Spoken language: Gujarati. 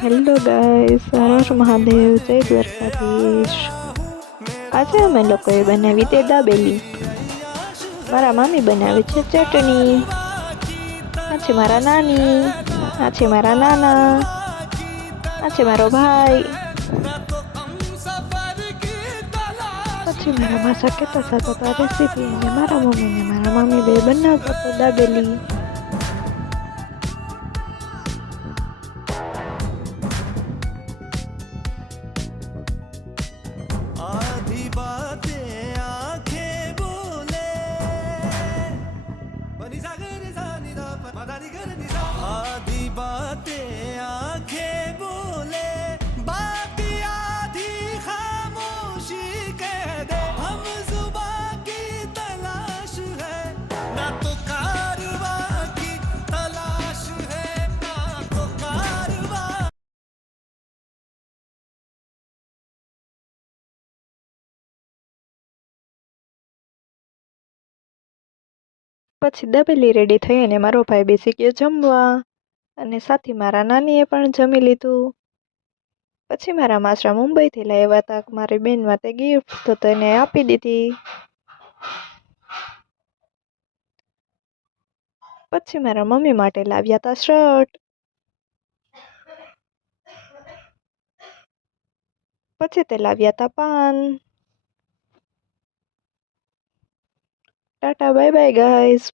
હેલો ગાઈસ, હર હર મહાદેવ, જય દ્વારકાધીશ. આજે અમે લોકોએ બનાવી તે દાબેલી. મારા મામી બનાવે છે ચટણી. આ છે મારા નાની, આ છે મારા નાના, આ છે મારો ભાઈ. પછી મારા માસા કહેતા હતા રેસીપી, અને મારા મમ્મી ને મારા મામી બે બનાવતા હતા દાબેલી. आधी बातें आंखें बोले बनी सागर सानी दा मदानी कर निसा आधी बातें आंखें बोले बाकी आधी खामोशी कह दे हम जुबान की तलाश है ना तो कारवां की तलाश है ना तो कारवां. પછી દાબેલી રેડી થઈ અને મારો ભાઈ બેસી ગયો જમવા, અને સાથે મારા નાનીએ પણ જમી લીધું. પછી મારા માસરા મુંબઈથી લાવ્યા હતા મારી બેન માટે ગિફ્ટ, તો તેને આપી દીધી. પછી મારા મમ્મી માટે લાવ્યા હતા શર્ટ. પછી તે લાવ્યા હતા પાન. Tata bye bye guys.